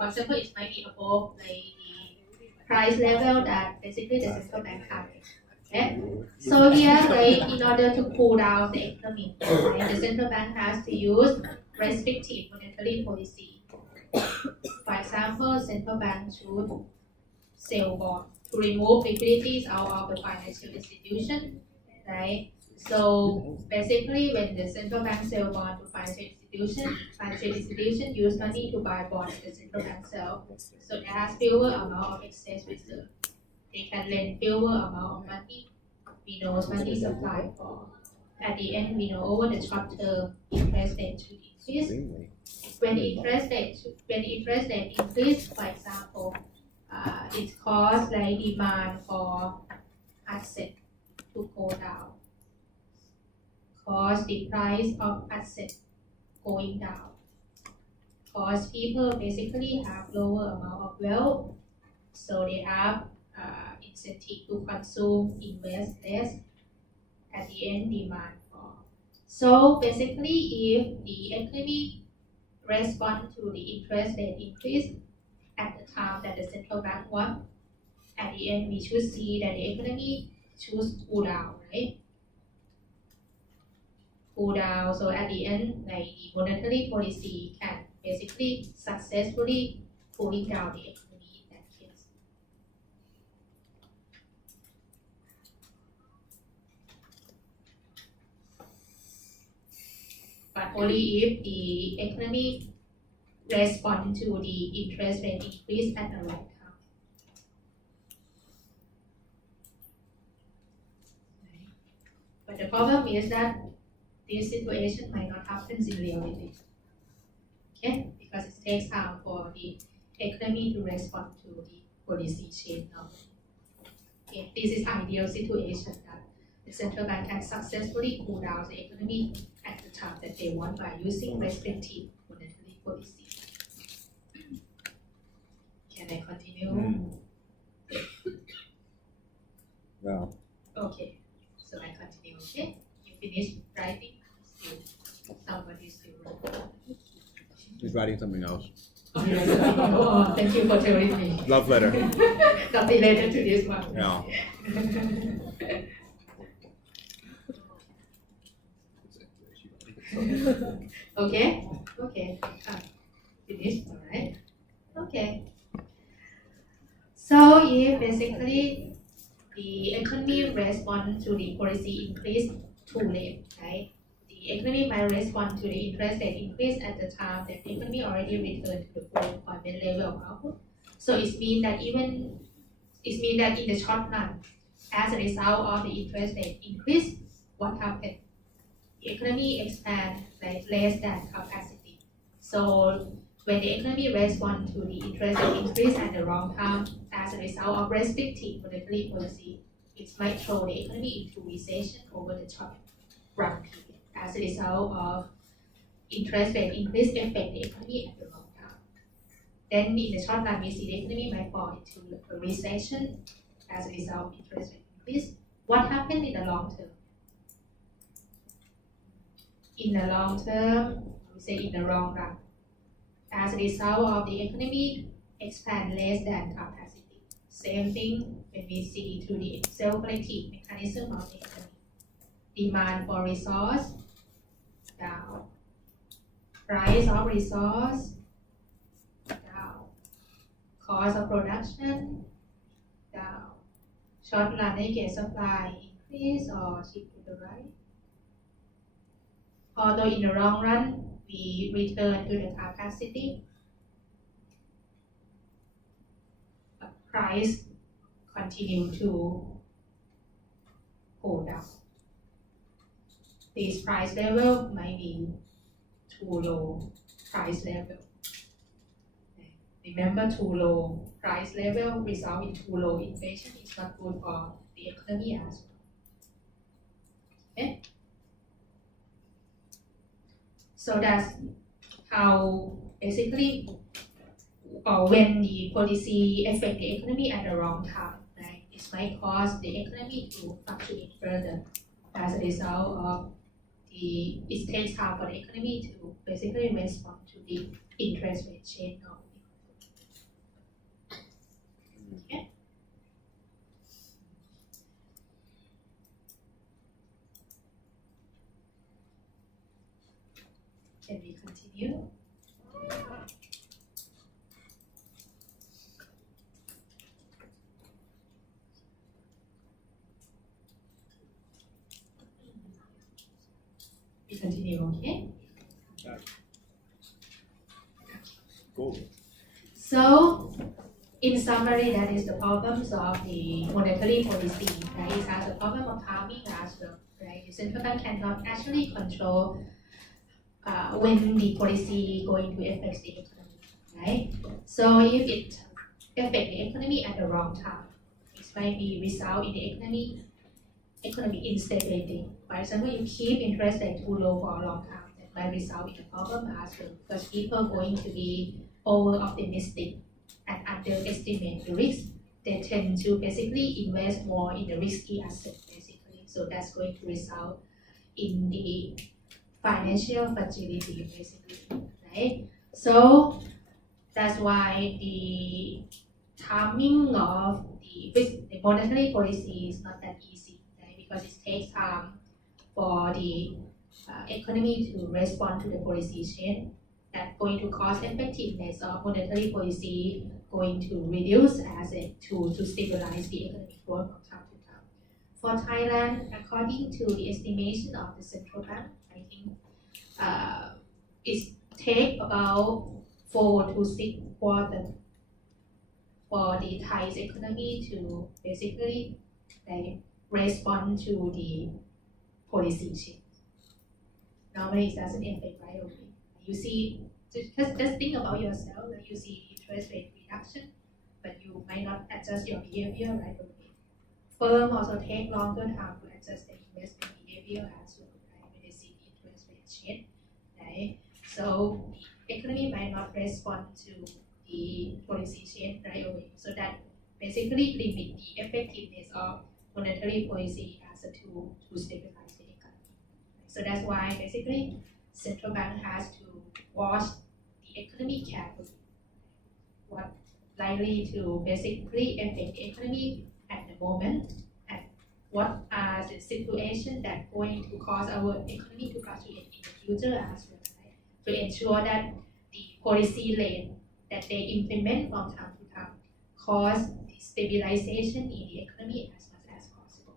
For example, it might be above the price level that basically the central bank targets. Okay? So here, in order to cool down the economy, the central bank has to use restrictive monetary policy. For example, central bank should sell bonds to remove liquidities out of the financial institution, right? So basically, when the central bank sell bond to financial institution use money to buy bonds the central bank sell. So it has fewer amount of excess reserve. They can lend fewer amount of money. We know money supply for. At the end, we know over the short term, interest rate should increase. When interest rate increase, for example, it causes demand for asset to go down, cause the price of asset going down, cause people basically have lower amount of wealth, so they have incentive to consume, invest less. At the end, demand fall. So basically, if the economy responds to the interest rate increase at the time that the central bank wants, at the end we should see that the economy should cool down, right? Cool down. So at the end, the monetary policy can basically successfully cooling down the economy in that case. But only if the economy responds to the interest rate increase at the right time. But the problem is that this situation might not happen in reality. Okay? Because it takes time for the economy to respond to the policy change now. Okay? This is ideal situation that the central bank can successfully cool down the economy at the time that they want by using restrictive monetary policy. Can I continue? Wow. Okay. So I continue. Okay? You finish writing? Still, somebody still writing. He's writing something else. Oh, thank you for telling me. Love letter. Not related to this one. Yeah. Okay. Finish. All right. Okay. So if basically the economy responds to the policy increase too late, right? The economy might respond to the interest rate increase at the time that the economy already returned to the full employment level of output. So it means that in the short run, as a result of the interest rate increase, what happened? The economy expands less than capacity. So when the economy responds to the interest rate increase at the wrong time, as a result of restrictive monetary policy, it might throw the economy into recession over the short run period. As a result of interest rate increase affect the economy at the wrong time. Then in the short run, we see the economy might fall into a recession as a result of interest rate increase. What happened in the long term? In the long term, we say in the long run, as a result of the economy expand less than capacity. Same thing when we see through the self-collective mechanism of the economy. Demand for resource down. Price of resource down. Cost of production down. Short run aggregate supply increase or shift to the right. Although in the long run, we return to the capacity, price continue to go down. This price level might be too low price level. Remember, too low price level result in too low inflation is not good for the economy as well. Okay? So that's how basically, or when the policy affect the economy at the wrong time, right? It might cause the economy to fluctuate further as a result of it takes time for the economy to basically respond to the interest rate change. Cool. So, in summary, that is the problems of the monetary policy. Right? It has a problem of timing as well. Right? The central bank cannot actually control when the policy going to affect the economy. Right? So, if it affect the economy at the wrong time, it might be result in the economic instability. For example, you keep interest rate too low for a long time, that might result in a problem as well, because people are going to be over optimistic and underestimate the risk. They tend to basically invest more in the risky asset basically. So that's going to result in the financial fragility basically, right? So that's why the timing of the monetary policy is not that easy, right? Because it takes time for the economy to respond to the policy change. That's going to cause effectiveness of monetary policy going to reduce as it to stabilize the economic growth from time to time. For Thailand, according to the estimation of the central bank, I think it takes about 4 to 6 quarters for the Thai's economy to basically respond to the policy change. Normally it doesn't affect right away. You see, just think about yourself, like you see interest rate reduction, but you might not adjust your behavior right away. Firm also take longer time to adjust the investment behavior as well, right? When they see the interest rate change, right? So the economy might not respond to the policy change right away. So that basically limit the effectiveness of monetary policy as a tool to stabilize the economy. So that's why basically central bank has to watch the economy carefully. What likely to basically affect the economy at the moment, and what are the situations that going to cause our economy to fluctuate in the future as well, right? To ensure that the policy rate that they implement from time to time cause the stabilization in the economy as much as possible.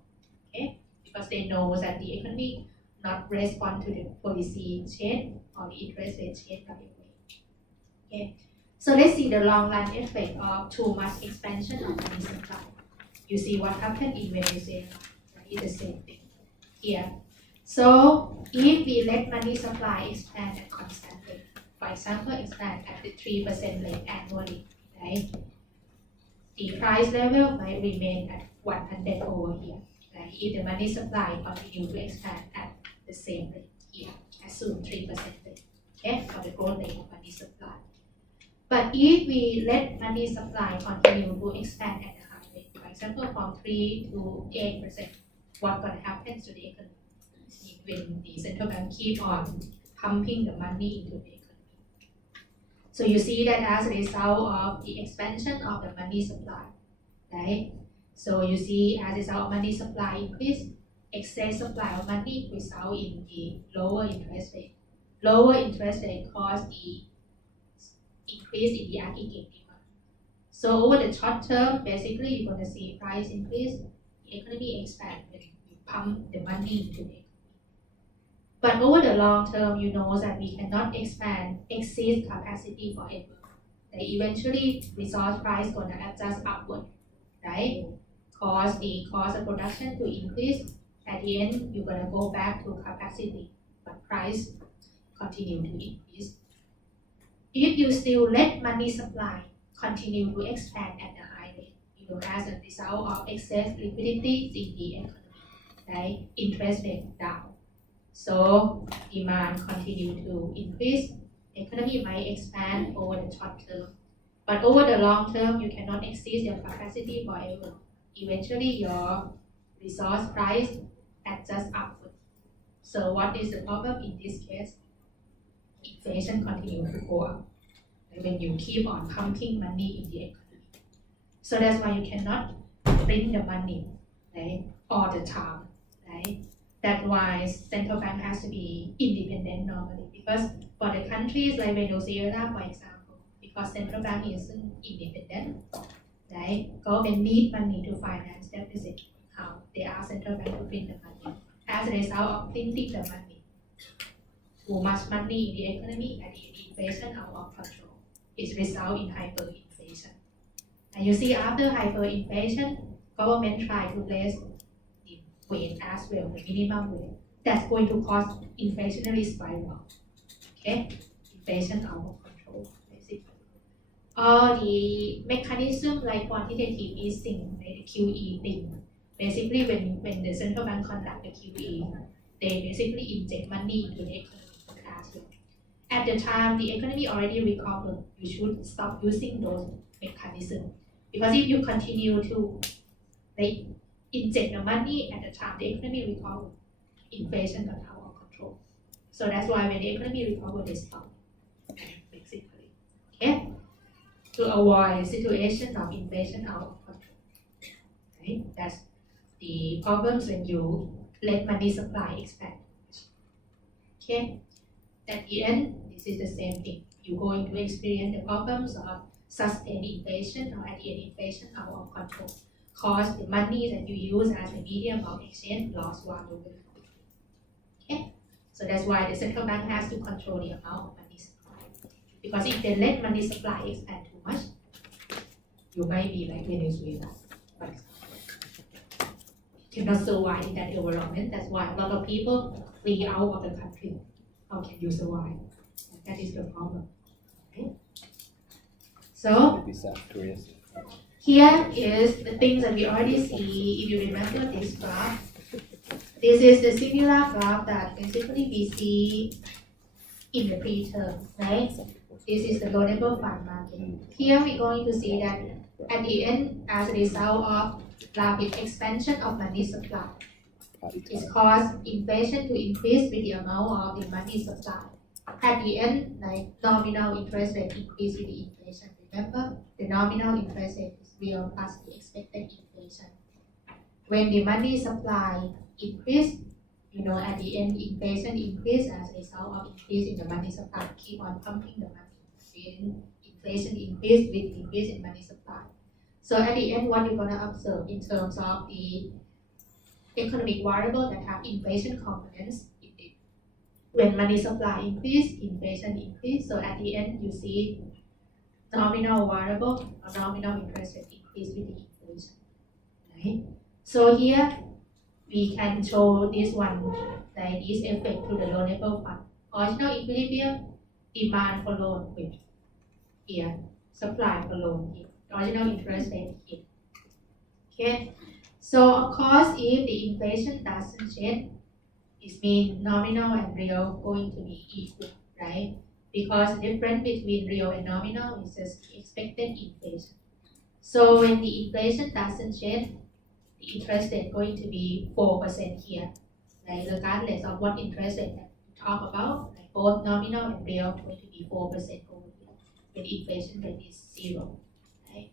Okay, because they know that the economy not respond to the policy change or the interest rate change right away. Okay, so let's see the long run effect of too much expansion of money supply. You see what happened in Venezuela, right? It's the same thing here. So if we let money supply expand at constant rate, for example, expand at the 3% rate annually, right? The price level might remain at 100 over here, right? If the money supply continue to expand at the same rate here, assume 3% rate, okay, for the growth rate of money supply. But if we let money supply continue to expand at a high rate, for example, from 3 to 8%, what's going to happen to the economy when the central bank keep on pumping the money into the economy? So you see that as a result of the expansion of the money supply, right? So you see as a result of money supply increase, excess supply of money result in the lower interest rate. Lower interest rate cause the increase in the aggregate demand. So over the short term, basically you're going to see price increase, the economy expand when you pump the money into the economy. But over the long term, you know that we cannot exceed capacity forever. They eventually resource price going to adjust upward, right? Cause the cost of production to increase. At the end, you're going to go back to capacity, but price continue to increase. If you still let money supply continue to expand at a high rate, as a result of excess liquidity in the economy, right? Interest rate down. So demand continue to increase, economy might expand over the short term. But over the long term, you cannot exceed your capacity forever. Eventually, your resource price adjusts upward. So what is the problem in this case? Inflation continues to go up when you keep on pumping money in the economy. So that's why you cannot print the money, right, all the time, right? That's why central bank has to be independent normally, because for the countries like Venezuela, for example, because central bank isn't independent, right? Government need money to finance deficit. How they ask central bank to print the money. As a result of printing the money, too much money in the economy and the inflation out of control. It's which result in hyperinflation. And you see, after hyperinflation, government try to raise the wage as well, the minimum wage. That's going to cause inflationary spiral. Okay, inflation out of control, basically. Or the mechanism like quantitative easing, like the QE thing. Basically, when the central bank conduct the QE, they basically inject money into the economy as well. At the time the economy already recovered, you should stop using those mechanisms. Because if you continue to like inject the money at the time the economy recovered, inflation got out of control. So that's why when the economy recovered, they stop, basically. Okay? To avoid a situation of inflation out of control. Right? That's the problems when you let money supply expand. Okay? At the end, this is the same thing. You're going to experience the problems of sustained inflation or at the end inflation out of control. Cause the money that you use as a medium of exchange lost value. Okay? So that's why the central bank has to control the amount of money supply. Because if they let money supply expand too much, you might be like Venezuela, for example. You cannot survive in that environment. That's why a lot of people flee out of the country. How can you survive? That is the problem. Okay? So Maybe South Korea. here is the things that we already see. If you remember this graph, this is the similar graph that basically we see in the pre-term, right? This is the loanable fund market. Here we're going to see that at the end, as a result of rapid expansion of money supply, it caused inflation to increase with the amount of the money supply. At the end, like nominal interest rate increase with the inflation. Remember, the nominal interest rate is real plus the expected inflation. When the money supply increase, at the end, inflation increase as a result of increase in the money supply. Keep on pumping the money. Then inflation increase with increase in money supply. So at the end, what you're gonna observe in terms of the economic variable that have inflation components, when money supply increase, inflation increase. So at the end, you see nominal variable or nominal interest rate increase with the inflation. Right? So here we can show this one, like this effect to the loanable fund. Original equilibrium, demand for loan with here, supply for loan here, original interest rate here. Okay. So of course, if the inflation doesn't change, it means nominal and real going to be equal, right? Because the difference between real and nominal is just the expected inflation. So when the inflation doesn't change, the interest rate going to be 4% here, right? Regardless of what interest rate that you talk about, like both nominal and real going to be 4% over here, when inflation rate is 0, right?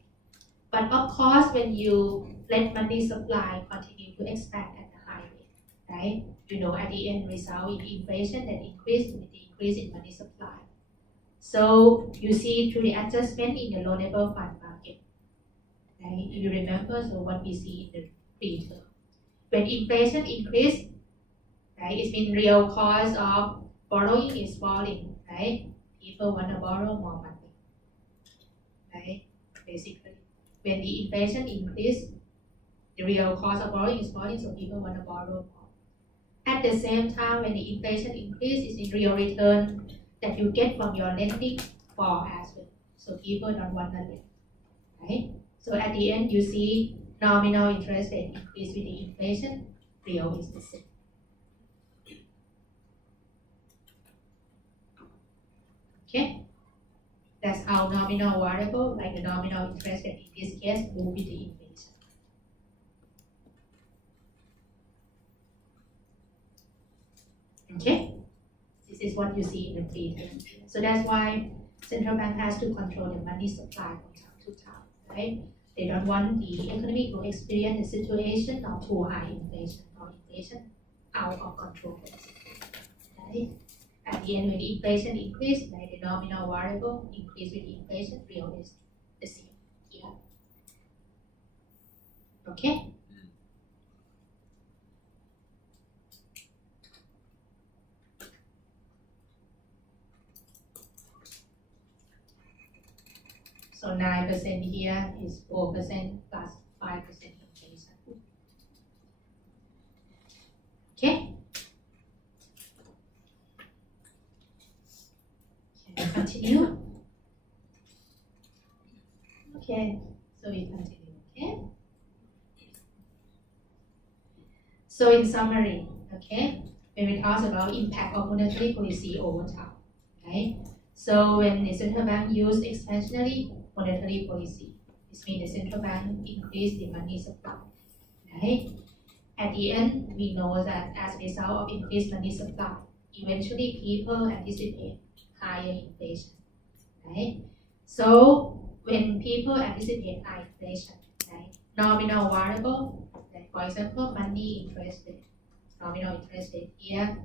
But of course, when you let money supply continue to expand at a high rate, right? At the end result in inflation that increase with the increase in money supply. So you see through the adjustment in the loanable fund market, right? If you remember, so what we see in the pre-term. When inflation increase, right, it means real cost of borrowing is falling, right? People want to borrow more money, right? Basically, when the inflation increase, the real cost of borrowing is falling, so people want to borrow more. At the same time, when the inflation increases, in real return that you get from your lending fall as well. So people don't want to lend, right? So at the end, you see nominal interest rate increase with the inflation, real is the same. Okay? That's how nominal variable, like the nominal interest rate in this case, move with the inflation. Okay? This is what you see in the pre-term. So that's why central bank has to control the money supply from time to time, right? They don't want the economy to experience a situation of too high inflation or inflation out of control, right? At the end, when the inflation increase, like the nominal variable increase with the inflation, real is the same here. Okay? So 9% here is 4% plus 5% inflation. Okay? Can we continue? Okay, so we continue, okay? So in summary, okay, when we talk about impact of monetary policy over time, right? So when the central bank use expansionary monetary policy, this means the central bank increase the money supply, right? At the end, we know that as a result of increased money supply, eventually people anticipate higher inflation, right? So when people anticipate high inflation, right, nominal variable, like for example, money interest rate, nominal interest rate here,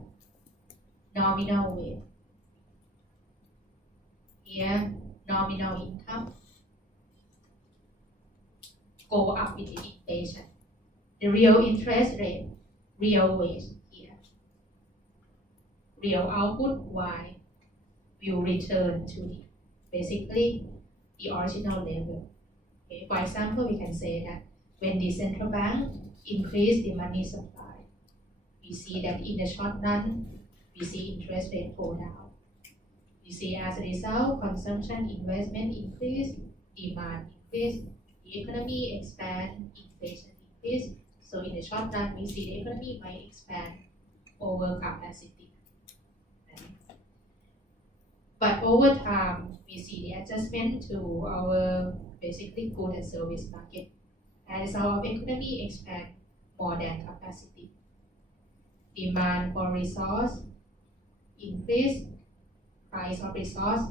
nominal rate, here, nominal income, go up with the inflation. The real interest rate, real wage here, real output Y will return to the basically the original level. Okay, for example, we can say that when the central bank increase the money supply, we see that in the short run, we see interest rate go down. We see as a result, consumption, investment increase, demand increase, the economy expand, inflation increase. So in the short run, we see the economy might expand over capacity. Right? But over time, we see the adjustment to our basically good and service market. As our economy expand more than capacity, demand for resource increase, price of resource,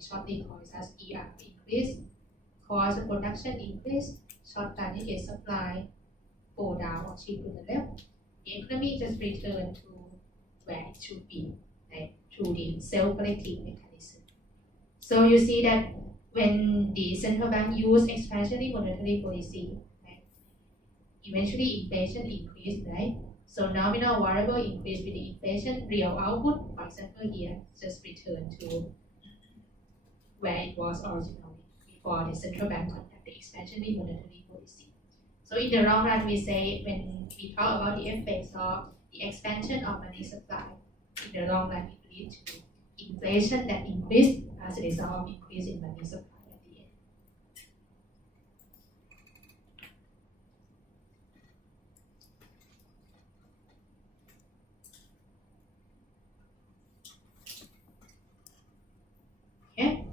shortly called as ER increase, cost of production increase, short run it is supply go down or shift to the left. The economy just return to where it should be, right, through the self-correcting mechanism. So you see that when the central bank use expansionary monetary policy, right, eventually inflation increase, right? So nominal variable increase with the inflation, real output, for example here, just return to where it was originally before the central bank conduct the expansionary monetary policy. So in the long run, we say when we talk about the effects of the expansion of money supply, in the long run it leads to inflation that increased as a result of increase in money supply at the end. Okay?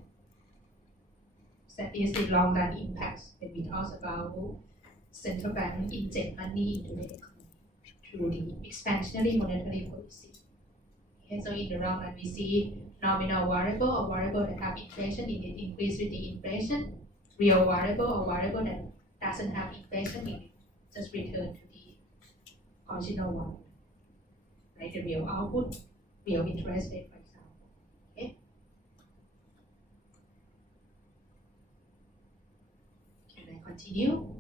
So that is the long run impacts when we talk about central bank inject money into the economy through the expansionary monetary policy. Okay, so in the long run, we see nominal variable or variable that have inflation, it increase with the inflation. Real variable or variable that doesn't have inflation, it just return to the original one. Like the real output, real interest rate, for example. Okay. Can I continue?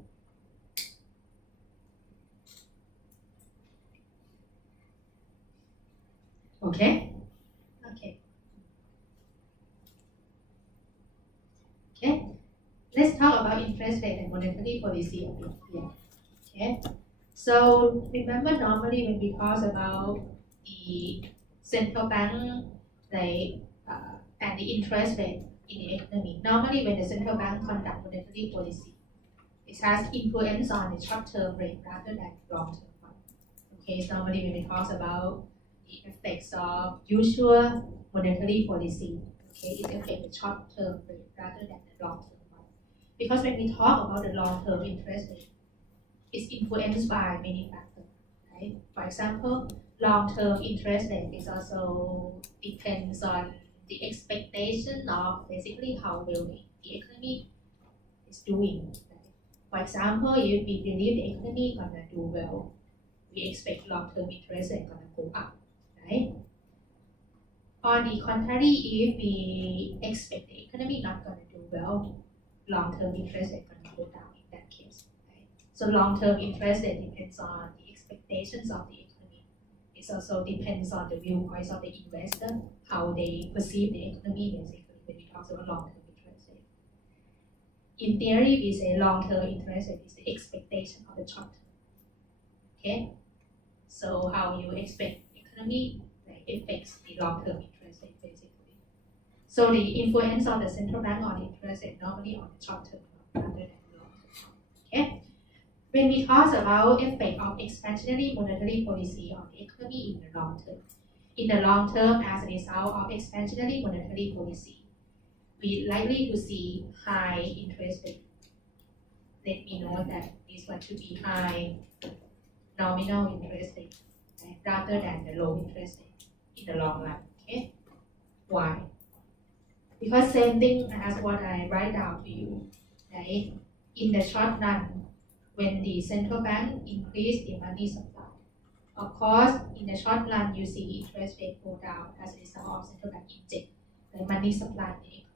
Okay. Okay. Okay. Let's talk about interest rate and monetary policy a bit here. Okay. So remember, normally when we talk about the central bank, like and the interest rate in the economy, normally when the central bank conduct monetary policy, it has influence on the short-term rate rather than long-term one. Okay. So normally when we talk about the effects of usual monetary policy, okay, it affects the short-term rate rather than the long-term one. Because when we talk about the long-term interest rate, it's influenced by many factors, right? For example, long-term interest rate is also depends on the expectation of basically how well the economy is doing. Right? For example, if we believe the economy gonna do well, we expect long-term interest rate gonna go up. Right? On the contrary, if we expect the economy not going to do well, long-term interest rate going to go down in that case. Right? So long-term interest rate depends on the expectations of the economy. It also depends on the viewpoints of the investor, how they perceive the economy basically when we talk about long-term interest rate. in theory, we say long-term interest rate is the expectation of the short term. Okay, so how you expect economy affects the long-term interest rate basically. So the influence of the central bank on the interest rate normally on the short term rather than the long term. Okay, when we talk about effect of expansionary monetary policy on the economy in the long term. In the long term, as a result of expansionary monetary policy, we likely to see high interest rate. Let me know that this one should be high nominal interest rate, right, rather than the low interest rate in the long run. Okay, why? Because same thing as what I write down to you, right? In the short run, when the central bank increase the money supply, of course, in the short run, you see interest rate go down as a result of central bank inject the money supply in the economy.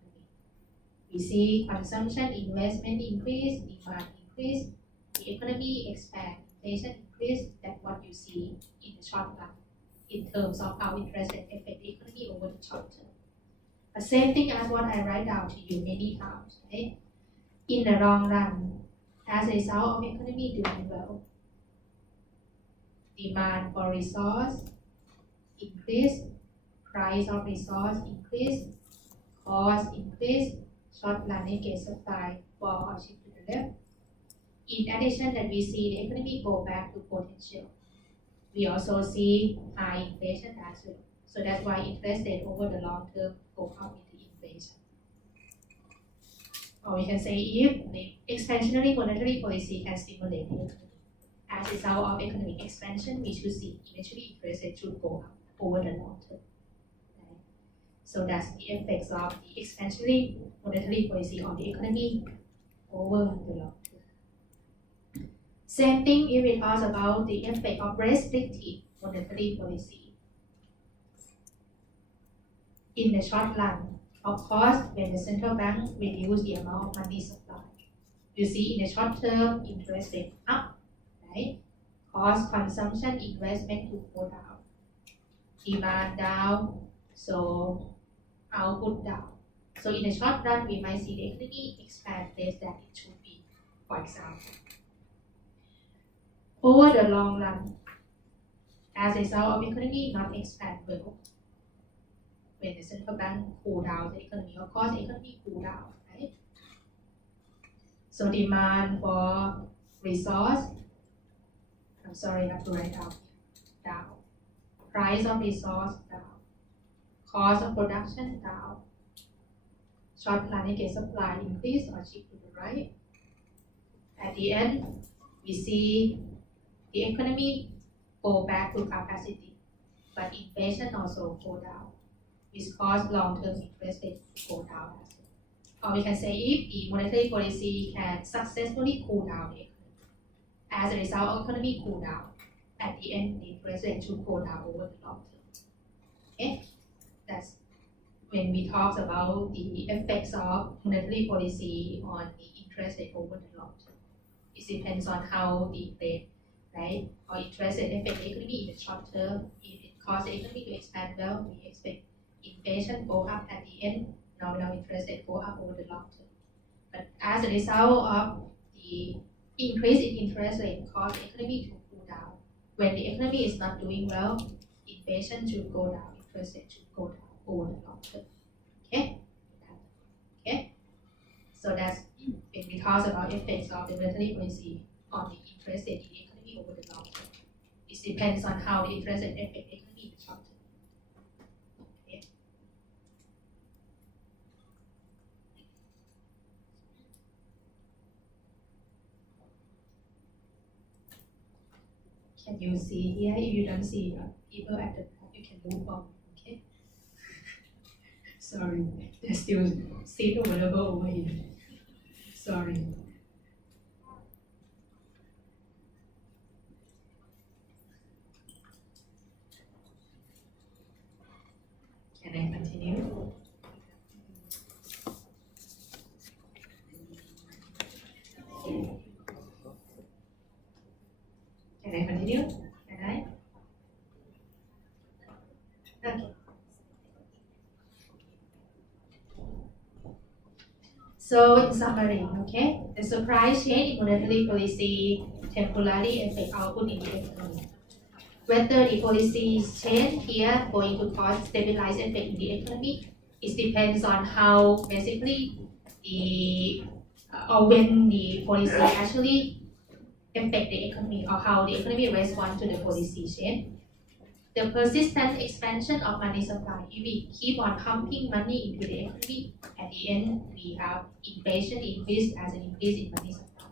We see consumption, investment increase, demand increase, the economy expand, inflation increase. That's what you see in the short run in terms of how interest rate affect the economy over the short term. The same thing as what I write down to you many times, right? In the long run, as a result of economy doing well, demand for resource increase, price of resource increase, cost increase, short run negative supply fall or shift to the left. In addition, that we see the economy go back to potential. We also see high inflation as well. So that's why interest rate over the long term go up with the inflation. Or we can say if the expansionary monetary policy can stimulate the economy. As a result of economic expansion, we should see eventually interest rate should go up over the long term. Right? So that's the effects of the expansionary monetary policy on the economy over the long term. Same thing if we talk about the effect of restrictive monetary policy. In the short run, of course, when the central bank reduce the amount of money supply, you see in the short term interest rate up. Right? Cost, consumption, investment to go down, demand down, so output down. So in the short run, we might see the economy expand less than it should be, for example. Over the long run, as a result of economy not expand well, when the central bank cool down the economy, of course the economy cool down, right? So demand for resource, I'm sorry, not to write down. Price of resource down. Cost of production down. Short run negative supply increase or shift to the right. At the end, we see the economy go back to capacity, but inflation also go down, which cause long-term interest rate to go down as well. Or we can say if the monetary policy can successfully cool down the economy, as a result of economy cool down, at the end the interest rate should go down over the long term. Okay, that's when we talk about the effects of monetary policy on the interest rate over the long term. It depends on how the rate, right, or interest rate affect the economy in the short term. If it causes the economy to expand well, we expect inflation go up at the end, nominal interest rate go up over the long term. But as a result of the increase in interest rate cause the economy to cool down. When the economy is not doing well, inflation should go down, interest rate should go down over the long term. Okay? Okay? So that's when we talk about effects of the monetary policy on the interest rate in the economy over the long term. It depends on how the interest rate affect the economy in the short term. Can you see here? If you don't see people at the back, you can move on. Okay. Sorry, there's still seat available over here. Sorry. Can I continue? Can I continue? Can I? Okay. So in summary, okay, the surprise change in monetary policy temporarily affect output in the economy. Whether the policy change here going to cause stabilize effect in the economy, it depends on how basically the or when the policy actually affect the economy or how the economy responds to the policy change. The persistent expansion of money supply, if we keep on pumping money into the economy, at the end we have inflation increase as an increase in money supply.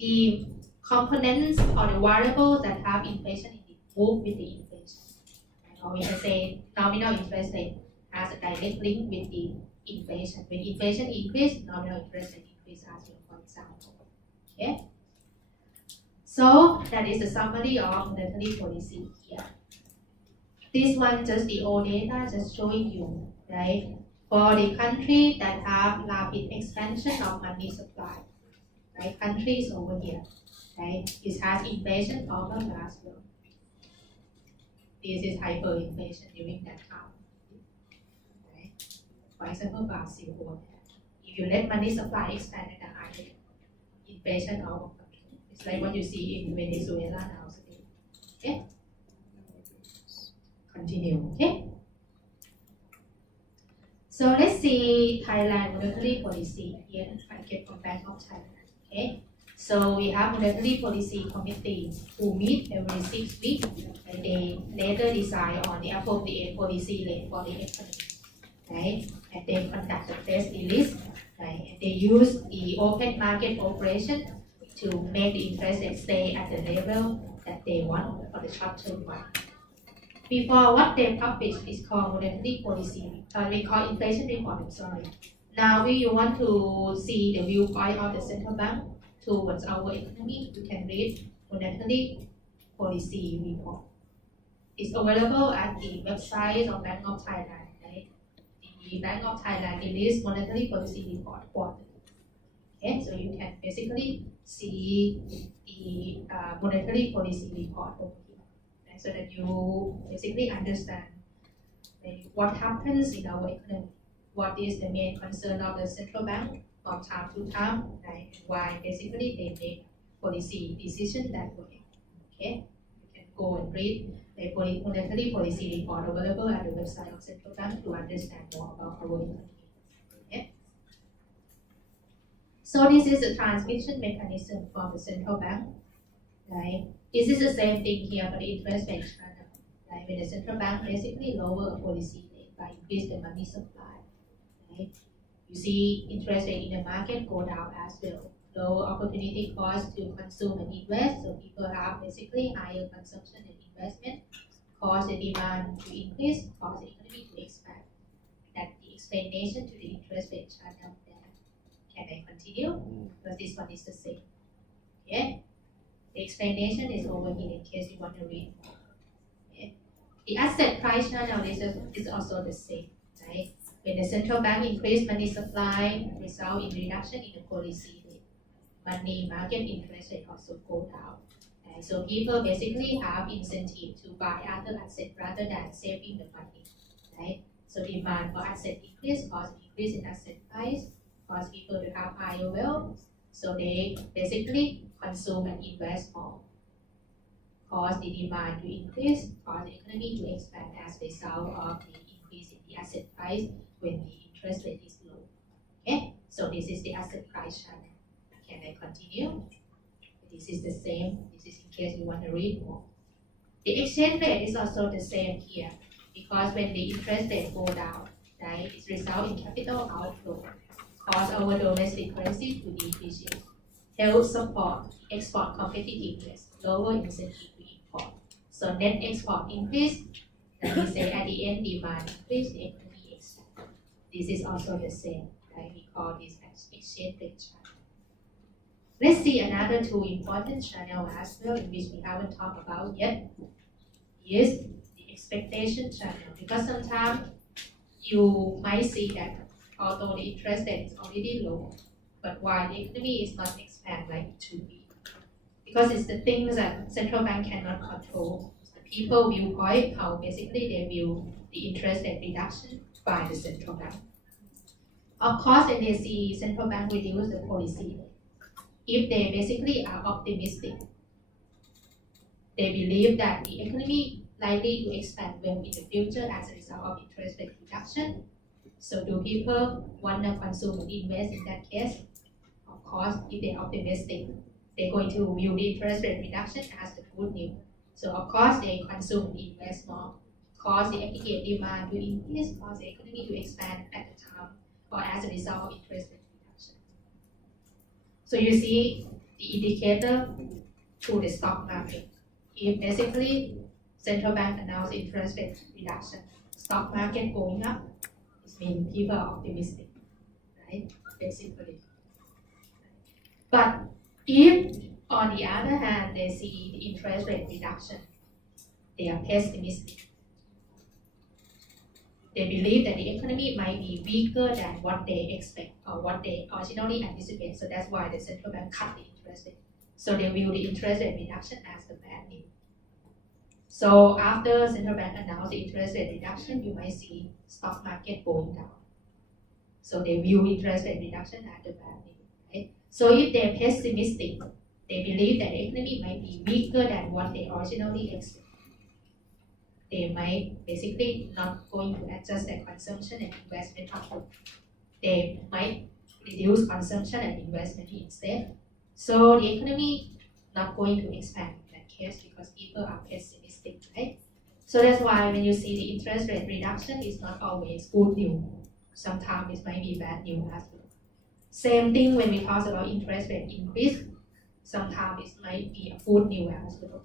The components or the variables that have inflation move with the inflation. Or we can say nominal interest rate has a direct link with the inflation. When inflation increases, nominal interest rate increases as well, for example. Okay. So that is the summary of monetary policy here. This one just the old data, just showing you, right? For the country that have rapid expansion of money supply, right? Countries over here, right? It has inflation problem as well. This is hyperinflation during that time. Right? For example, Brazil over there. If you let money supply expand at a high rate, inflation out of control. It's like what you see in Venezuela now today. Okay? Continue, okay? So let's see Thailand monetary policy here. I get from Bank of Thailand. Okay? So we have monetary policy committee who meet every 6 weeks, and they later decide on the appropriate policy rate for the economy, right? And they conduct the press release, right? And they use the open market operation to make the interest rate stay at the level that they want for the short term one. Before, what they publish is called monetary policy. We call inflation report. Sorry. Now, if you want to see the viewpoint of the central bank towards our economy, you can read monetary policy report. It's available at the website of Bank of Thailand. Right? The Bank of Thailand release monetary policy report quarterly. Okay, so you can basically see the monetary policy report over here, right? So that you basically understand what happens in our economy, what is the main concern of the central bank from time to time, right? Why basically they make policy decision that way. Okay, you can go and read the monetary policy report available at the website of central bank to understand more about our economy. Okay. So this is the transmission mechanism from the central bank, right? This is the same thing here for the interest rate channel, right? When the central bank basically lower a policy rate by increase the money supply, right? You see interest rate in the market go down as well. Low opportunity cost to consume and invest, so people have basically higher consumption and investment, cause the demand to increase, cause the economy to expand. That's the explanation to the interest rate channel there. Can I continue? Because this one is the same. Okay? The explanation is over here in case you want to read more. Okay? The asset price channel is also the same, right? When the central bank increase money supply, result in reduction in the policy rate. Money market interest rate also go down. Right? So people basically have incentive to buy other assets rather than saving the money. Right? So demand for asset increase, cause increase in asset price, cause people to have higher wealth. So they basically consume and invest more. Cause the demand to increase, cause the economy to expand as a result of the increase in the asset price when the interest rate is low. Okay, so this is the asset price channel. Can I continue? This is the same. This is in case you want to read more. The exchange rate is also the same here because when the interest rate go down, right, it results in capital outflow, cause our domestic currency to depreciate, help support export competitiveness, lower incentive to import. So net export increase, and we say at the end demand increase, the economy expand. This is also the same, right? We call this exchange rate channel. Let's see another two important channel as well in which we haven't talked about yet. Is the expectation channel, because sometimes you might see that although the interest rate is already low, but why the economy is not expand like it should be? Because it's the things that central bank cannot control. The people viewpoint how basically they view the interest rate reduction by the central bank. Of course, when they see central bank reduce the policy, if they basically are optimistic, they believe that the economy likely to expand well in the future as a result of interest rate reduction. So do people want to consume and invest in that case? Of course, if they're optimistic, they're going to view the interest rate reduction as the good news. So of course, they consume and invest more, cause the aggregate demand to increase, cause the economy to expand at the time, or as a result of interest rate reduction. So you see the indicator to the stock market. If basically central bank announce interest rate reduction, stock market going up, it means people are optimistic, right? Basically. But if on the other hand they see the interest rate reduction, they are pessimistic. They believe that the economy might be weaker than what they expect or what they originally anticipate. So that's why the central bank cut the interest rate. So they view the interest rate reduction as the bad news. So after central bank announced the interest rate reduction, you might see stock market going down. So they view interest rate reduction as the bad news. Right? So if they're pessimistic, they believe that the economy might be weaker than what they originally expect. They might basically not going to adjust their consumption and investment outlook. They might reduce consumption and investment instead. So the economy not going to expand in that case because people are pessimistic, right? So that's why when you see the interest rate reduction, it's not always good news. Sometimes it might be bad news as well. Same thing when we talk about interest rate increase, sometimes it might be a good news as well.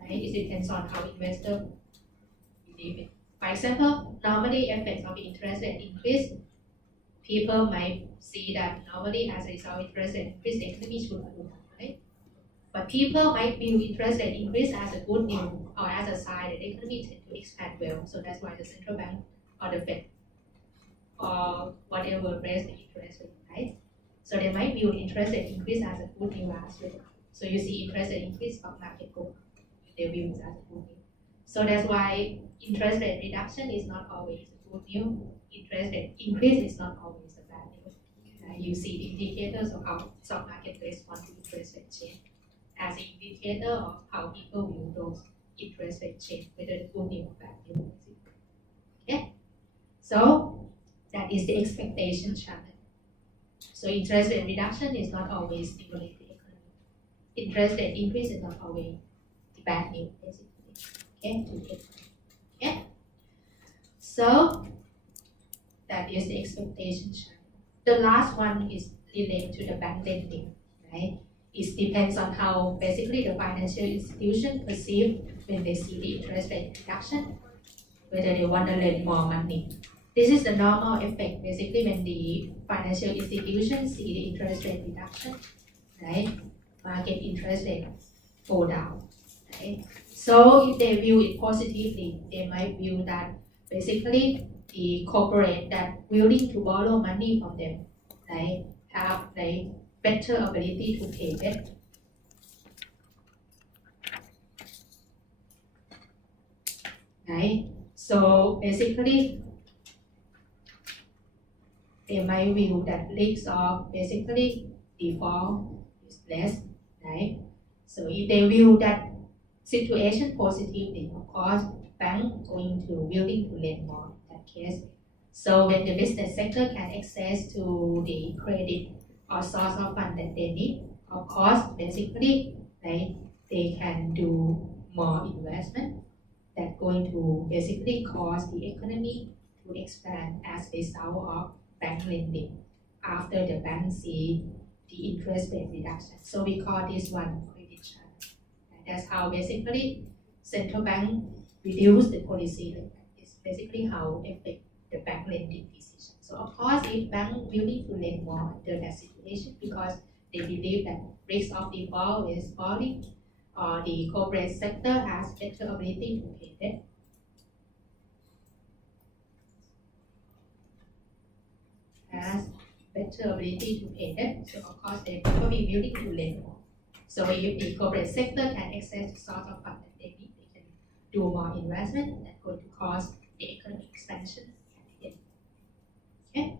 Right? It depends on how investor believe it. For example, normally effects of interest rate increase, people might see that normally as a result of interest rate increase, the economy should go down, right? But people might view interest rate increase as a good news or as a sign that the economy tends to expand well. So that's why the central bank or the Fed or whatever raise the interest rate, right? So they might view interest rate increase as a good news as well. So you see interest rate increase, stock market go. They view it as a good news. So that's why interest rate reduction is not always a good news. Interest rate increase is not always a bad news. You see indicators of how stock market respond to interest rate change as an indicator of how people view those interest rate change, whether it's good news or bad news. Okay? So that is the expectation channel. So interest rate reduction is not always stimulate the economy. Interest rate increase is not always the bad news, basically. Okay? Okay? So that is the expectation channel. The last one is related to the bank lending, right? It depends on how basically the financial institution perceive when they see the interest rate reduction, whether they want to lend more money. This is the normal effect basically when the financial institution see the interest rate reduction, right? Market interest rate go down, right? So if they view it positively, they might view that basically the corporate that willing to borrow money from them, right, have like better ability to pay debt. Right? So basically they might view that risk of basically default is less, right? So if they view that situation positively, of course, bank going to willing to lend more in that case. So when the business sector can access to the credit or source of fund that they need, of course, basically, right, they can do more investment that's going to basically cause the economy to expand as a result of bank lending after the bank see the interest rate reduction. So we call this one credit channel. That's how basically central bank reduce the policy rate. It's basically how affect the bank lending decision. So of course, if bank willing to lend more under that situation because they believe that risk of default is falling, or the corporate sector has better ability to pay debt. Has better ability to pay debt, so of course they will be willing to lend more. So if the corporate sector can access the source of fund that they need, they can do more investment that's going to cause the economic expansion again. Okay?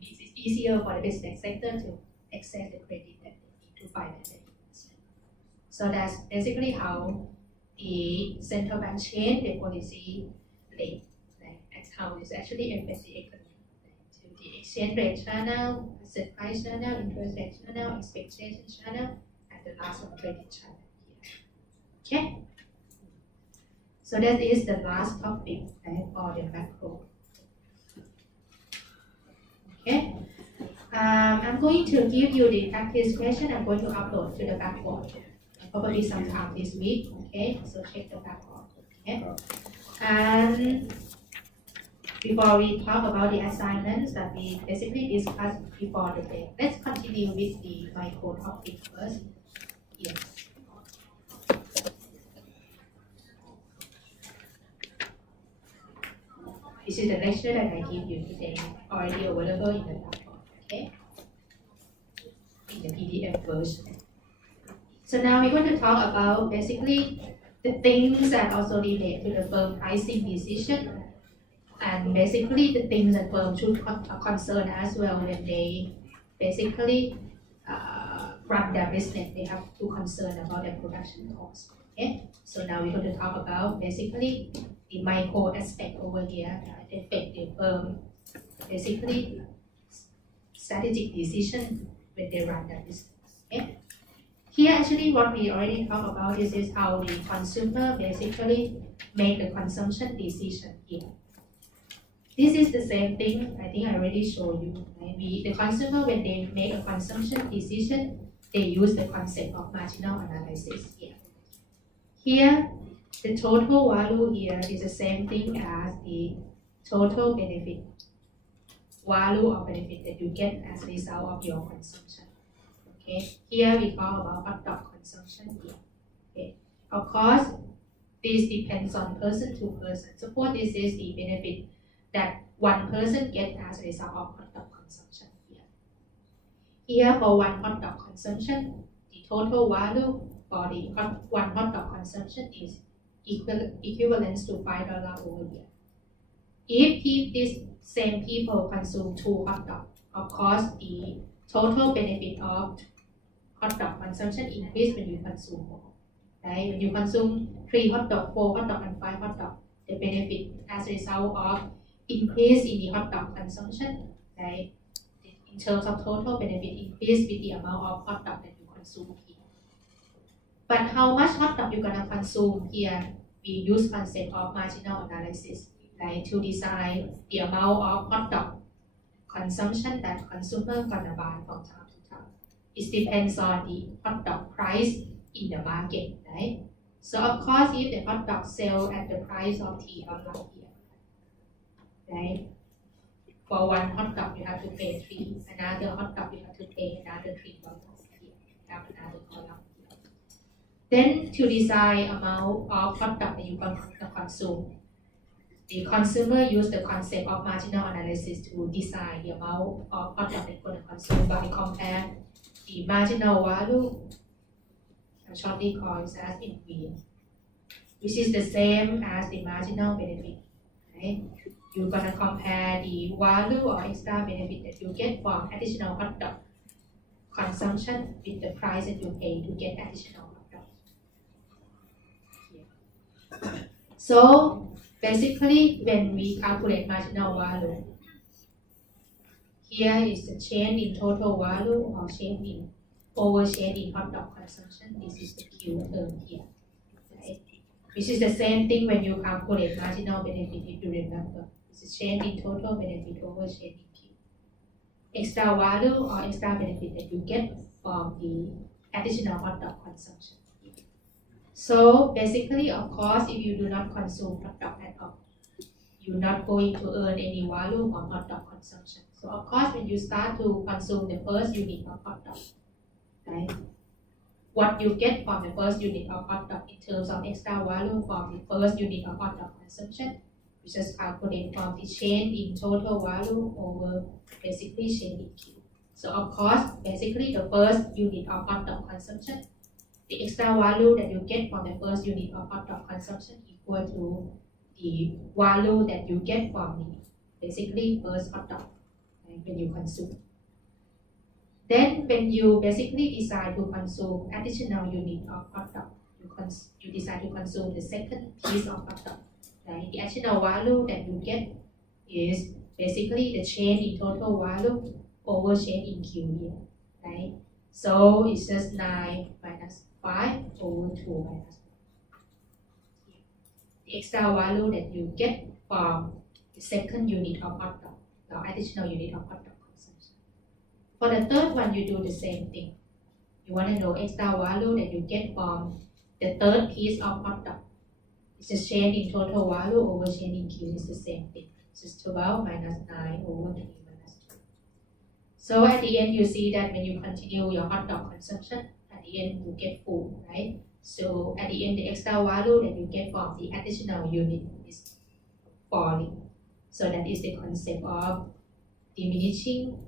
it's easier for the business sector to access the credit that they need to finance the investment. So that's basically how the central bank change the policy rate, right? That's how it's actually affect the economy, right? To the exchange rate channel, asset price channel, interest rate channel, expectation channel, and the last one credit channel here. Okay? So that is the last topic, right, for the macro. Okay? I'm going to give you the practice question. I'm going to upload to the backboard. Probably sometime this week. Okay, so check the backboard. Okay, and before we talk about the assignments that we basically discussed before the break, let's continue with the micro topic first. Yes. This is the lecture that I give you today, already available in the backboard. Okay, in the PDF version. So now we're going to talk about basically the things that also relate to the firm pricing decision, and basically the things that firms should concern as well when they basically run their business. They have to concern about their production costs. Okay, so now we're going to talk about basically the micro aspect over here that affect the firm basically strategic decision when they run their business. Okay. Here actually what we already talked about is how the consumer basically make the consumption decision here. This is the same thing I think I already showed you. Right? The consumer, when they make a consumption decision, they use the concept of marginal analysis here. Here, the total value here is the same thing as the total benefit, value of benefit that you get as a result of your consumption. Okay. Here we talk about hot dog consumption here. Okay. Of course, this depends on person to person. Suppose this is the benefit that one person gets as a result of hot dog consumption here. Here for one hot dog consumption, the total value for the one hot dog consumption is equivalent to $5 over here. If these same people consume 2 hot dogs, of course the total benefit of hot dog consumption increase when you consume more. Right? When you consume 3 hot dog, 4 hot dog, and 5 hot dog, the benefit as a result of increase in the hot dog consumption, right? In terms of total benefit, increase with the amount of hot dog that you consume here. But how much hot dog you're gonna consume here? We use concept of marginal analysis, right, to decide the amount of hot dog consumption that consumer gonna buy from time to time. It depends on the hot dog price in the market, right? So of course, if the hot dog sell at the price of $3 here, right? For one hot dog, you have to pay 3. Another hot dog, you have to pay another $3 here. You have another column here. Then to decide amount of hot dog that you can consume, the consumer use the concept of marginal analysis to decide the amount of hot dog they're going to consume by compare the marginal value, shortly called as NV, which is the same as the marginal benefit. Right? You're going to compare the value or extra benefit that you get from additional hot dog consumption with the price that you pay to get additional hot dog. Yeah. So basically, when we calculate marginal value, here is the change in total value or change in change in hot dog consumption. This is the Q term here. Right? Which is the same thing when you calculate marginal benefit, if you remember. It's a change in total benefit over change in Q. Extra value or extra benefit that you get from the additional hot dog consumption. So basically, of course, if you do not consume hot dog at all, you're not going to earn any value from hot dog consumption. So of course, when you start to consume the first unit of hot dog, right? What you get from the first unit of hot dog in terms of extra value from the first unit of hot dog consumption, we just calculate from the change in total value over basically change in Q. So of course, basically the first unit of hot dog consumption, the extra value that you get from the first unit of hot dog consumption equal to the value that you get from the basically first hot dog. right, when you consume. Then when you basically decide to consume additional unit of hot dog, you decide to consume the second piece of hot dog, right? The additional value that you get is basically the change in total value over change in Q here, right? So it's just 9 minus 5 over 2 minus 1. The extra value that you get from the second unit of hot dog, or additional unit of hot dog consumption. For the third one, you do the same thing. You want to know extra value that you get from the third piece of hot dog. It's just change in total value over change in Q is the same thing. It's just 12 minus 9 over 3 minus 2. So at the end, you see that when you continue your hot dog consumption, at the end you get full, right? So at the end, the extra value that you get from the additional unit is falling. So that is the concept of diminishing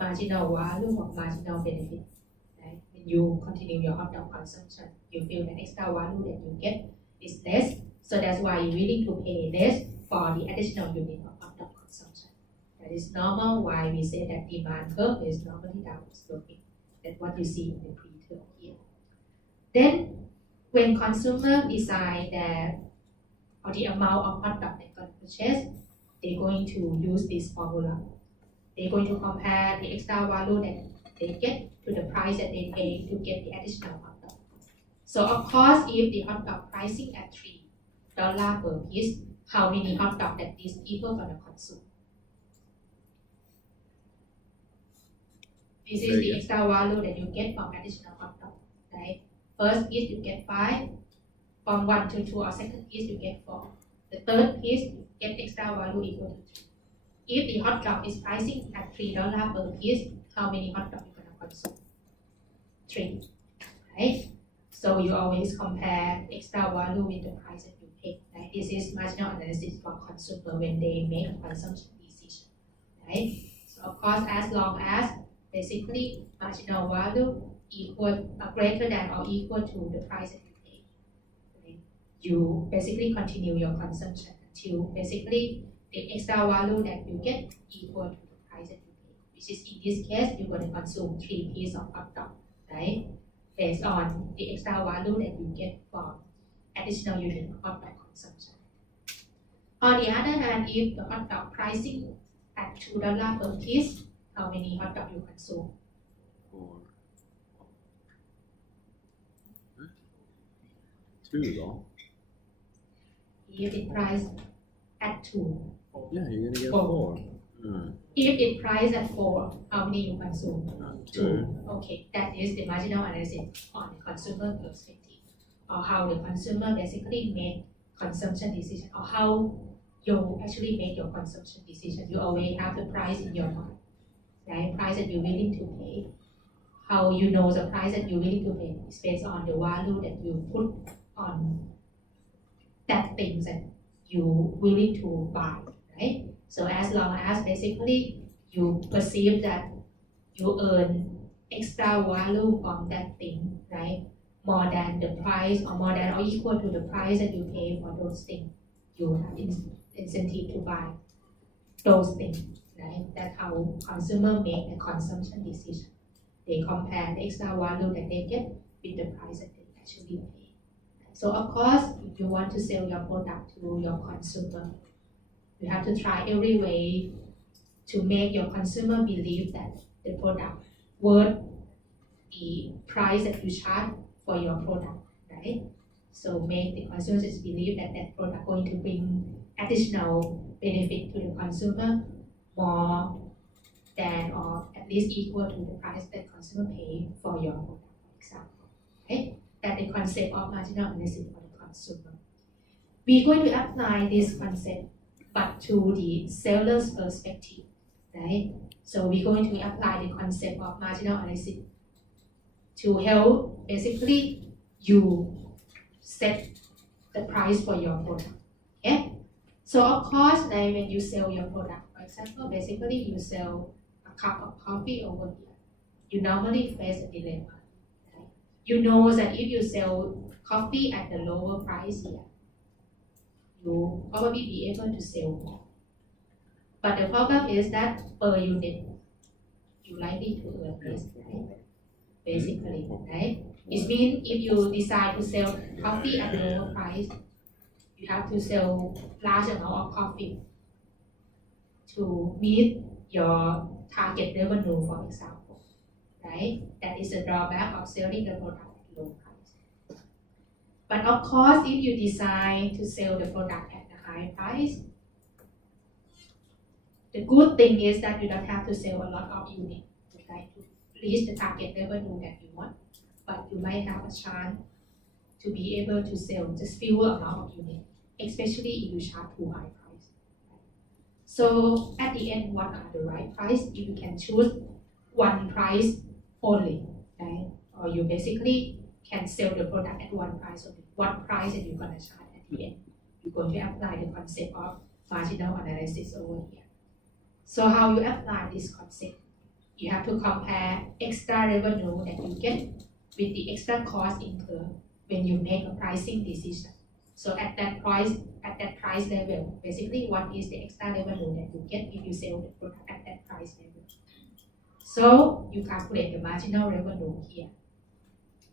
marginal value or marginal benefit. Right? When you continue your hot dog consumption, you feel that extra value that you get is less. So that's why you're willing to pay less for the additional unit of hot dog consumption. That is normal. Why we say that demand curve is normally downward sloping. That's what you see in the pre-term here. Then, when consumer decide that or the amount of hot dog they're going to purchase, they're going to use this formula. They're going to compare the extra value that they get to the price that they pay to get the additional hot dog. So of course, if the hot dog pricing at $3 per piece, how many hot dog that these people gonna consume? This is the extra value that you get from additional hot dog, right? First piece you get 5, from 1 to 2 or second piece you get 4. The third piece you get extra value equal to 3. If the hot dog is pricing at $3 per piece, how many hot dogs you gonna consume? 3, right? So you always compare extra value with the price that you pay. Right? This is marginal analysis for consumer when they make a consumption decision, right? So of course, as long as basically marginal value equal greater than or equal to the price that you pay, right? You basically continue your consumption until basically the extra value that you get equal to the price that you pay, which is in this case you're going to consume 3 pieces of hot dog, right? Based on the extra value that you get from additional unit of hot dog consumption. On the other hand, if the hot dog pricing at $2 per piece, how many hot dog you consume? 4. 2 though. If it priced at 2. Yeah, you're gonna get 4. If it priced at 4, how many you consume? 2. Okay, that is the marginal analysis on the consumer perspective, or how the consumer basically make consumption decision, or how you actually make your consumption decision. You always have the price in your mind, right? Price that you're willing to pay. How you know the price that you're willing to pay is based on the value that you put on that things that you're willing to buy, right? So as long as basically you perceive that you earn extra value from that thing, right? More than the price or more than or equal to the price that you pay for those things, you have incentive to buy those things, right? That's how consumers make a consumption decision. They compare the extra value that they get with the price that they actually pay. So of course, if you want to sell your product to your consumer, you have to try every way to make your consumer believe that the product worth the price that you charge for your product, right? So make the consumers believe that that product going to bring additional benefit to the consumer more than or at least equal to the price that consumer pay for your product, for example. Okay? That's the concept of marginal analysis for the consumer. We're going to apply this concept but to the seller's perspective, right? So we're going to apply the concept of marginal analysis to help basically you set the price for your product. Okay? So of course, like when you sell your product, for example, basically you sell a cup of coffee over here. You normally face a dilemma. Right? You know that if you sell coffee at the lower price here, you probably be able to sell more. But the problem is that per unit, you likely to earn this, right? Basically, right? It means if you decide to sell coffee at lower price, you have to sell large amount of coffee to meet your target revenue, for example, right? That is a drawback of selling the product at low price. But of course, if you decide to sell the product at a high price, the good thing is that you don't have to sell a lot of units, right, to reach the target revenue that you want. But you might have a chance to be able to sell just fewer amount of units, especially if you charge too high price. So at the end, what are the right price? If you can choose one price only, right? Or you basically can sell the product at one price only. What price that you're gonna charge at the end? You're going to apply the concept of marginal analysis over here. So how you apply this concept? You have to compare extra revenue that you get with the extra cost incurred when you make a pricing decision. So at that price level, basically what is the extra revenue that you get if you sell the product at that price level? So you calculate the marginal revenue here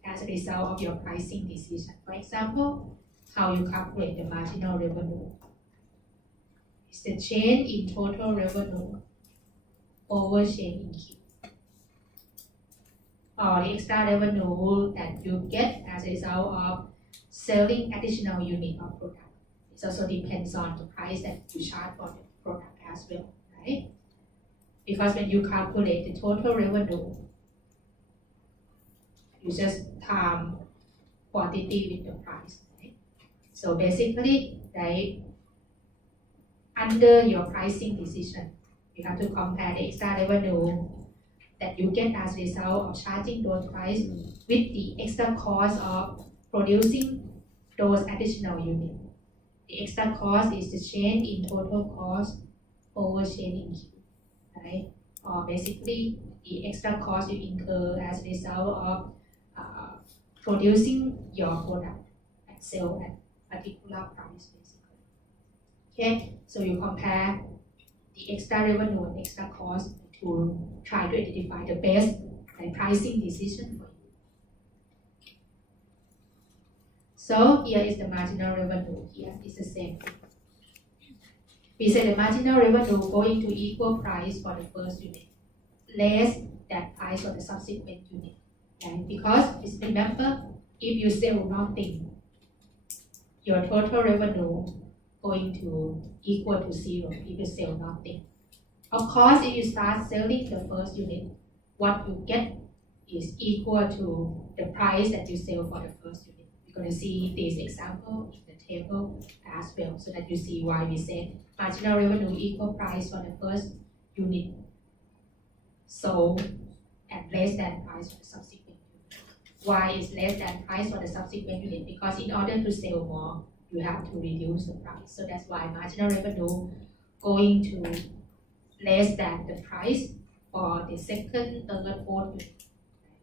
as a result of your pricing decision. For example, how you calculate the marginal revenue? It's the change in total revenue over change in Q, or the extra revenue that you get as a result of selling additional unit of product. It also depends on the price that you charge for the product as well, right? Because when you calculate the total revenue, you just time quantity with the price, right? So basically, right, under your pricing decision, you have to compare the extra revenue that you get as a result of charging those price with the extra cost of producing those additional units. The extra cost is the change in total cost over change in Q, right? Or basically the extra cost you incur as a result of producing your product and sell at particular price, basically. Okay, so you compare the extra revenue and extra cost to try to identify the best pricing decision for you. So here is the marginal revenue. Here is the same thing. We say the marginal revenue going to equal price for the first unit, less than price for the subsequent unit. And because remember, if you sell nothing, your total revenue going to equal to zero if you sell nothing. Of course, if you start selling the first unit, what you get is equal to the price that you sell for the first unit. You're going to see this example in the table as well, so that you see why we said marginal revenue equal price for the first unit sold and less than price for the subsequent unit. Why is less than price for the subsequent unit? Because in order to sell more, you have to reduce the price. So that's why marginal revenue going to less than the price for the second, third, fourth unit,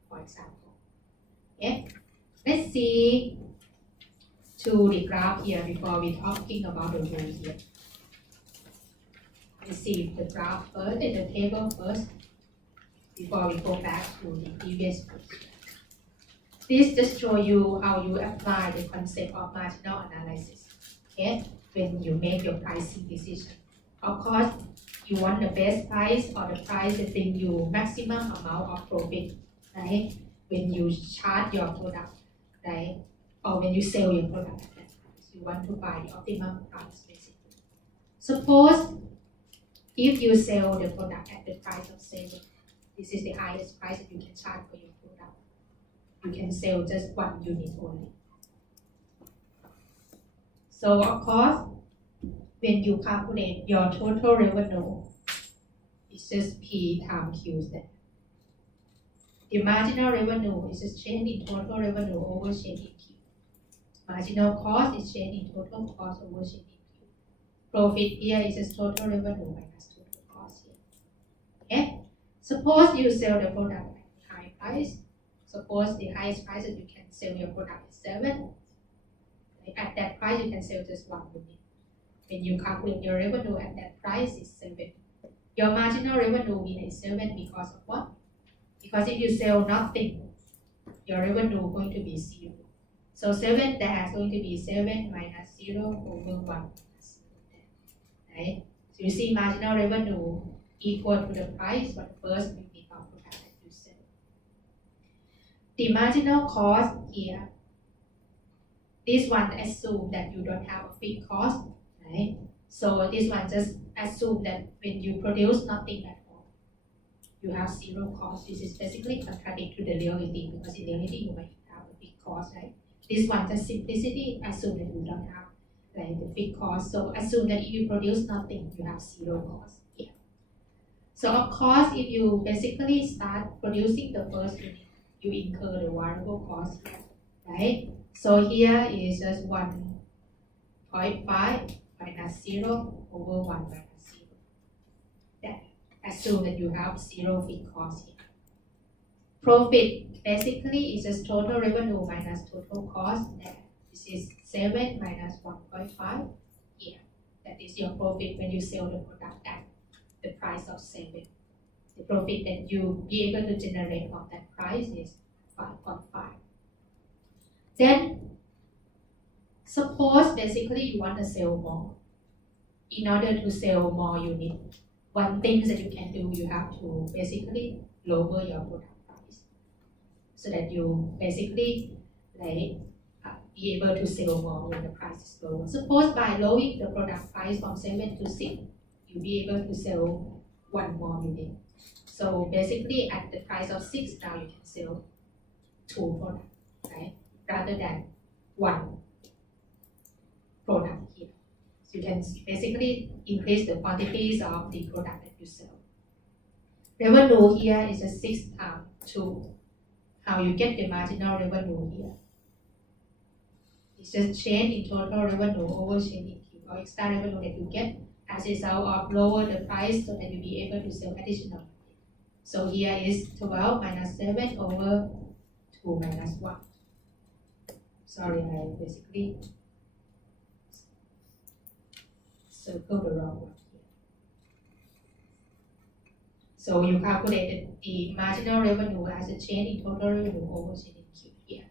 for example. Okay, let's see to the graph here before we talking about the rule here. Let's see the graph first, and the table first, before we go back to the previous page. This just show you how you apply the concept of marginal analysis, okay, when you make your pricing decision. Of course, you want the best price or the price that brings you maximum amount of profit, right? When you charge your product, right? Or when you sell your product at that price, you want to buy the optimum price, basically. Suppose if you sell the product at the price of sale, this is the highest price that you can charge for your product. You can sell just one unit only. So of course, when you calculate your total revenue, it's just P times Q there. The marginal revenue is just change in total revenue over change in Q. Marginal cost is change in total cost over change in Q. Profit here is just total revenue minus total cost here. Okay? Suppose you sell the product at high price. Suppose the highest price that you can sell your product is 7. At that price, you can sell just one unit. when you calculate your revenue at that price is 7. Your marginal revenue will be 7 because of what? Because if you sell nothing, your revenue is going to be 0. So 7 there is going to be 7 minus 0 over 1 minus 0. Right? So you see marginal revenue equal to the price for the first unit of product that you sell. The marginal cost here, this one assume that you don't have a fixed cost, right? So this one just assume that when you produce nothing at all, you have 0 cost. This is basically contradict to the reality because in reality you might have a fixed cost, right? This one just simplicity assume that you don't have like the fixed cost. So assume that if you produce nothing, you have 0 cost here. So of course, if you basically start producing the first unit, you incur the variable cost here, right? So here is just 1.5 minus 0 over 1 minus 0. That assume that you have 0 fixed cost here. Profit basically is just total revenue minus total cost. This is 7 minus 1.5 here. That is your profit when you sell the product at the price of 7. The profit that you be able to generate from that price is 5.5. Then suppose basically you want to sell more. In order to sell more units, one thing that you can do, you have to basically lower your product price so that you basically be able to sell more when the price is lower. Suppose by lowering the product price from 7 to 6, you'll be able to sell 1 more unit. So basically at the price of 6 now you can sell 2 products, right? Rather than 1 product here. So you can basically increase the quantities of the product that you sell. Revenue here is a 6 times 2. How you get the marginal revenue here? It's just change in total revenue over change in Q, or extra revenue that you get as a result of lower the price so that you'll be able to sell additional. So here is 12 minus 7 over 2 minus 1. Sorry, I basically circle the wrong one here. So you calculated the marginal revenue as a change in total revenue over change in Q here.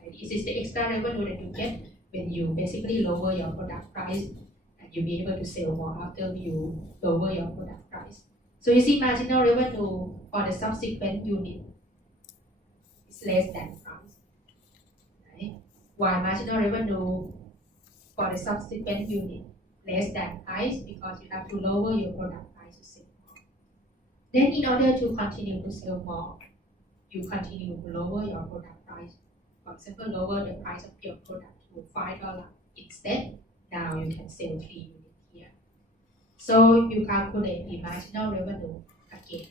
Right? This is the extra revenue that you get when you basically lower your product price and you'll be able to sell more after you lower your product price. So you see marginal revenue for the subsequent unit is less than price. Right? While marginal revenue for the subsequent unit less than price because you have to lower your product price to sell more. Then in order to continue to sell more, you continue to lower your product price. For example, lower the price of your product to $5. Instead, now you can sell 3 units here. So you calculate the marginal revenue again.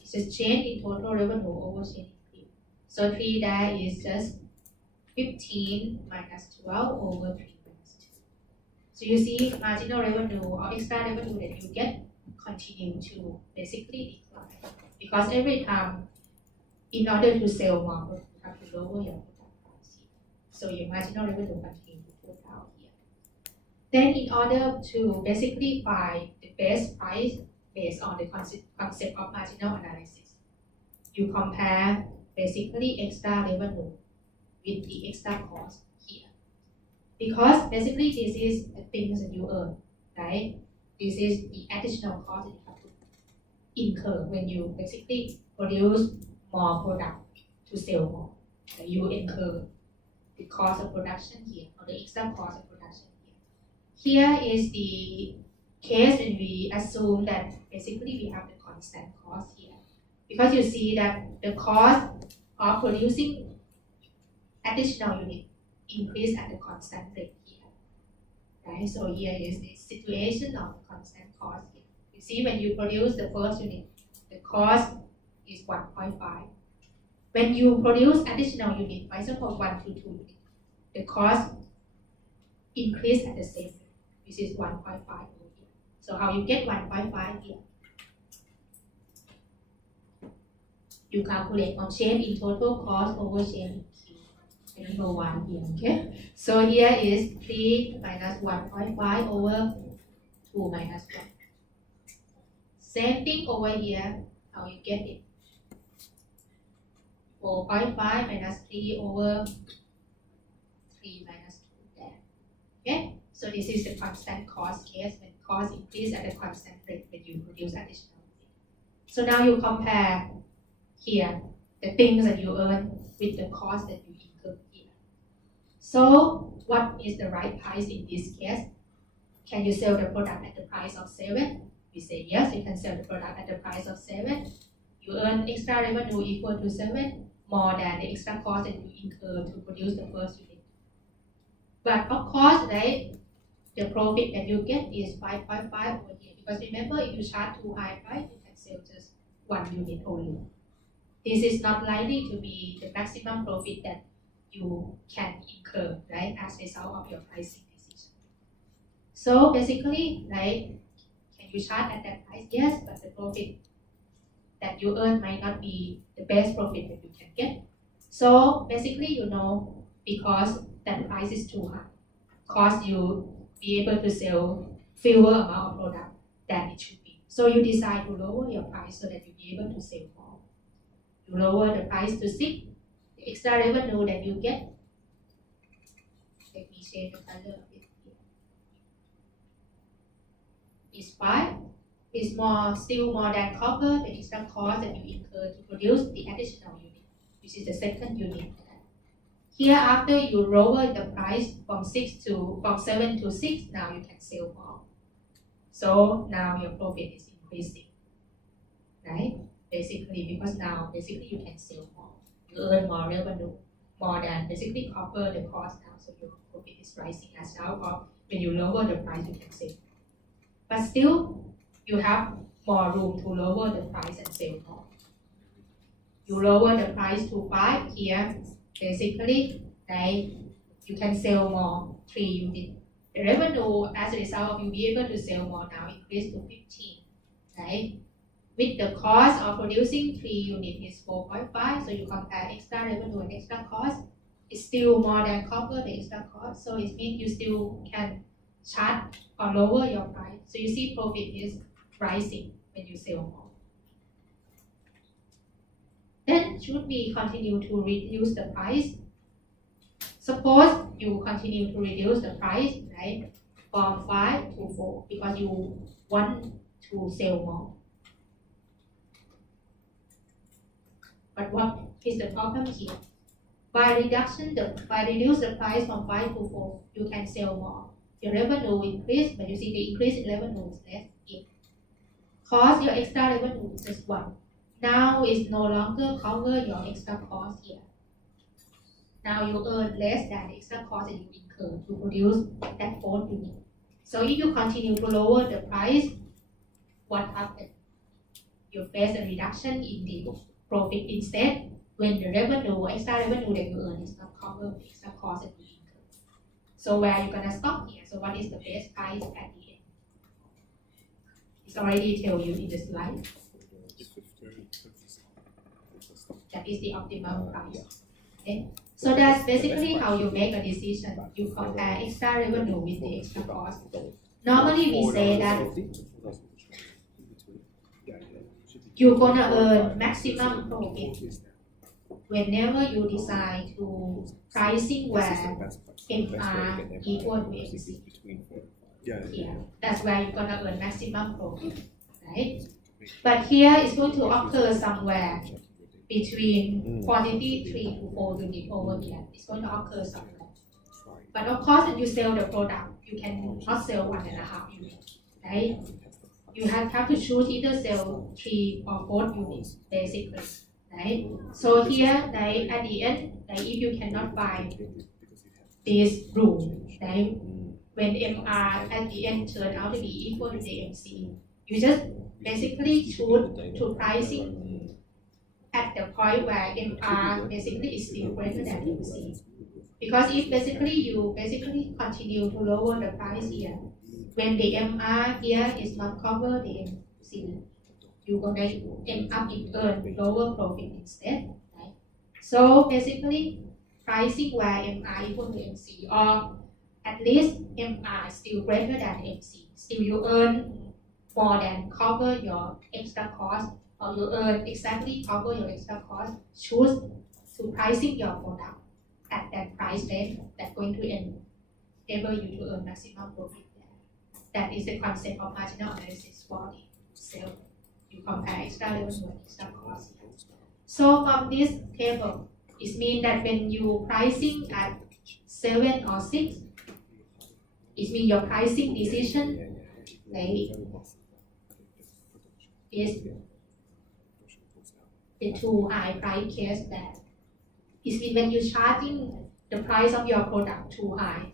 It's a change in total revenue over change in Q. So 3 there is just 15 minus 12 over 3 minus 2. So you see marginal revenue or extra revenue that you get continue to basically decline. Because every time, in order to sell more, you have to lower your product price here. So your marginal revenue continue to go down here. Then in order to basically find the best price based on the concept of marginal analysis, you compare basically extra revenue with the extra cost here. Because basically this is the things that you earn, right? This is the additional cost that you have to incur when you basically produce more product to sell more. So you incur the cost of production here, or the extra cost of production here. Here is the case when we assume that basically we have the constant cost here. Because you see that the cost of producing additional unit increase at the constant rate here. Right? So here is the situation of constant cost here. You see when you produce the first unit, the cost is 1.5. When you produce additional unit, for example 1 to 2 units, the cost increase at the same rate. This is 1.5 over here. So how you get 1.5 here? You calculate on change in total cost over change in Q. Number 1 here, okay? So here is 3 minus 1.5 over 2 minus 1. Same thing over here, how you get it. 4.5 minus 3 over 3 minus 2 there. Okay, so this is the constant cost case when cost increase at a constant rate when you produce additional. So now you compare here the things that you earn with the cost that you incur here. So what is the right price in this case? Can you sell the product at the price of 7? We say yes, you can sell the product at the price of 7. You earn extra revenue equal to 7, more than the extra cost that you incur to produce the first unit. But of course, right, the profit that you get is 5.5 over here. Because remember, if you charge too high price, you can sell just 1 unit only. This is not likely to be the maximum profit that you can incur, right, as a result of your pricing decision. So basically, right, can you charge at that price? Yes, but the profit that you earn might not be the best profit that you can get. So basically, you know, because that price is too high, cost you be able to sell fewer amount of product than it should be. So you decide to lower your price so that you be able to sell more. You lower the price to 6, the extra revenue that you get. Let me change the color of it here. Is 5. Is still more than cover the extra cost that you incur to produce the additional unit, which is the second unit. Here, after you lower the price from 7 to 6, now you can sell more. So now your profit is increasing, right? Basically, because now basically you can sell more, you earn more revenue, more than basically cover the cost now. So your profit is rising as well. Or when you lower the price, you can sell. But still, you have more room to lower the price and sell more. You lower the price to 5 here. Basically, right, you can sell more 3 units. The revenue as a result of you be able to sell more now increased to 15, right? With the cost of producing 3 units is 4.5, so you compare extra revenue and extra cost, it's still more than cover the extra cost. So it means you still can charge or lower your price. So you see profit is rising when you sell more. Then should we continue to reduce the price? Suppose you continue to reduce the price, right, from 5 to 4 because you want to sell more. But what is the problem here? By reduce the price from 5 to 4, you can sell more. Your revenue increase, but you see the increase in revenue is less. Cost your extra revenue is just 1. Now it's no longer cover your extra cost here. Now you earn less than the extra cost that you incur to produce that 4th unit. So if you continue to lower the price, what happens? You face a reduction in the profit instead when the revenue, extra revenue that you earn is not cover the extra cost that you incur. So where are you gonna stop here? So what is the best price at the end? It's already tell you in the slide. That is the optimum price. Okay? So that's basically how you make a decision. You compare extra revenue with the extra cost. Normally we say that you're gonna earn maximum profit whenever you decide to pricing where MR equal to MC. Yeah, that's where you're gonna earn maximum profit, right? But here it's going to occur somewhere between quantity 3 to 4 units over here. It's going to occur somewhere. But of course, when you sell the product, you can not sell 1.5 units, right? You have to choose either sell 3 or 4 units, basically, right? So here, like, at the end, like, if you cannot find this rule, right? When MR at the end turn out to be equal to the MC, you just basically choose to pricing at the point where MR basically is still greater than MC. Because if basically you continue to lower the price here, when the MR here is not cover the MC, you're gonna end up in earn lower profit instead, right? So basically pricing where MR equal to MC or at least MR is still greater than MC. Still you earn more than cover your extra cost, or you earn exactly cover your extra cost. Choose to pricing your product at that price range that's going to enable you to earn maximum profit. That is the concept of marginal analysis for the sale. You compare extra revenue and extra cost. So from this table, it means that when you pricing at 7 or 6, it means your pricing decision is the too high price case that it means when you're charging the price of your product too high,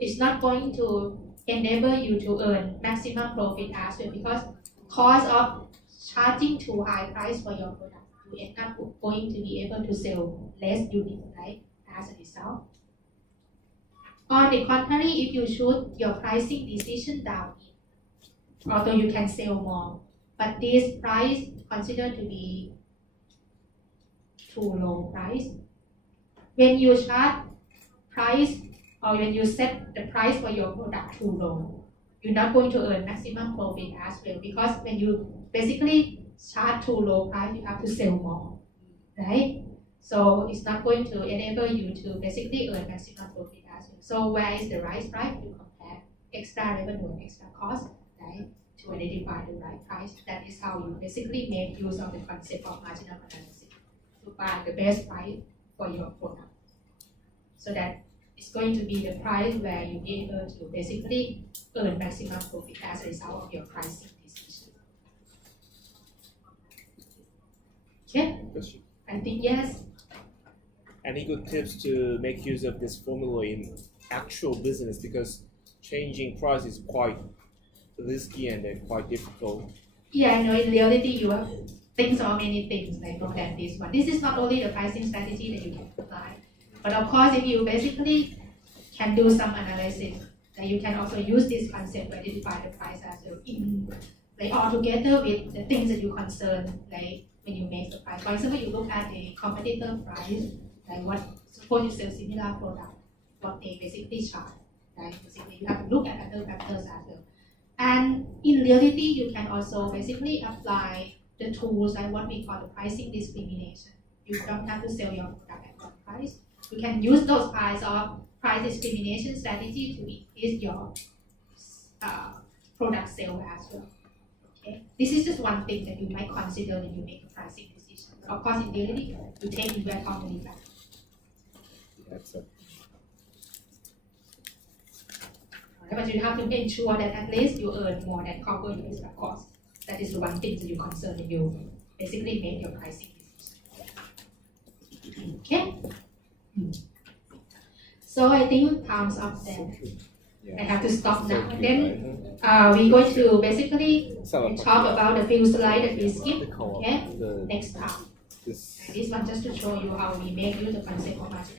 it's not going to enable you to earn maximum profit as well, because cost of charging too high price for your product, you end up going to be able to sell less unit, right, as a result. On the contrary, if you choose your pricing decision down, although you can sell more, but this price considered to be too low price. When you charge price or when you set the price for your product too low, you're not going to earn maximum profit as well, because when you basically charge too low price, you have to sell more, right? So it's not going to enable you to basically earn maximum profit as well. So where is the right price? You compare extra revenue and extra cost, right, to identify the right price. That is how you basically make use of the concept of marginal analysis to find the best price for your product. So that it's going to be the price where you'll be able to basically earn maximum profit as a result of your pricing decision. Okay? I think yes. Any good tips to make use of this formula in actual business, because changing price is quite risky and quite difficult. Yeah, in reality, you have think of many things like more than this one. This is not only the pricing strategy that you can apply, but of course, if you basically can do some analysis, then you can also use this concept to identify the price as well, in like all together with the things that you concern, like when you make the price. For example, you look at the competitor price, like what suppose you sell similar product, what they basically charge, right? Basically, you have to look at other factors as well. And in reality, you can also basically apply the tools like what we call the pricing discrimination. You don't have to sell your product at one price. You can use those kinds of price discrimination strategy to increase your product sale as well. Okay, this is just one thing that you might consider when you make a pricing decision. Of course, in reality, you take into account many factors. That's it. But you have to make sure that at least you earn more than cover your extra cost. That is the one thing that you concern when you basically make your pricing decision. Okay? So I think time's up there. I have to stop now. And then we're going to basically talk about the few slides that we skipped. Okay? Next time. This one just to show you how we make use of the concept of margin.